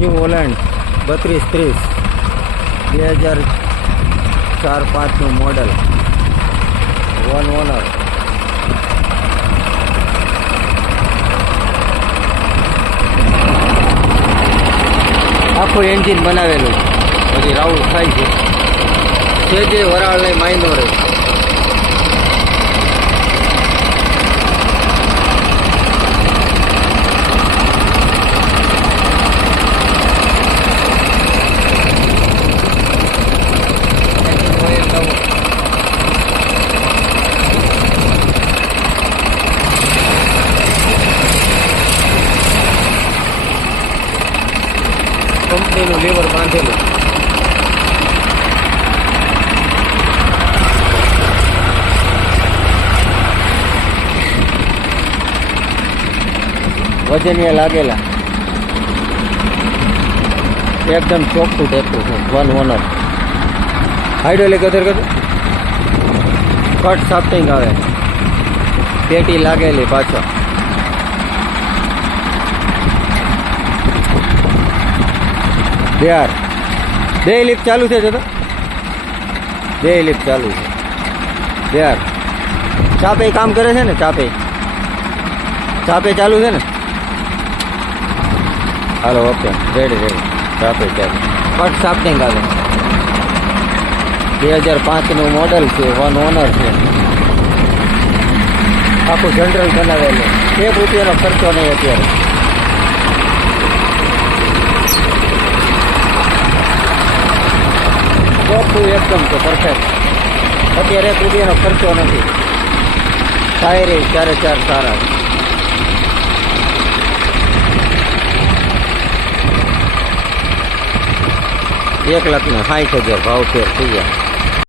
New Holland, બત્રીસ ત્રીસ, બે હજાર ચાર પાંચનું મોડલ. One owner. આખું એન્જિન બનાવેલું. પછી રાઉન્ડ થાય છે. જે જે વરાળ નહીં કંપનીનું લેવર બાંધેલું. વજનીય લાગેલા. એકદમ ચોખ્ખું ટેકવું છે. One owner hydraulic other cut shafting આવે. પેટી લાગેલી પાછળ. બિહાર બે લિફ્ટ ચાલુ છે જતો બે લિફ્ટ ચાલુ છે બિહાર ચાપે કામ કરે છે ને ચાપે ચાપે ચાલુ છે ને હાલો ઓકે રેડી રેડી ચાપે ચાલુ કટ સાફ્ટિંગ આવે બે હજાર પાંચનું મોડલ છે વન ઓનર છે આખું જનરલ બનાવેલું એક રૂપિયાનો ખર્ચો નહીં અત્યારે ચોખ્ખું એકદમ છે પરફેક્ટ અત્યારે એક રૂપિયાનો ખર્ચો નથી. ટાયરે ચારે ચાર સારા. એક લાખના સાઠ હજાર ભાવ ફેર થઈ જાય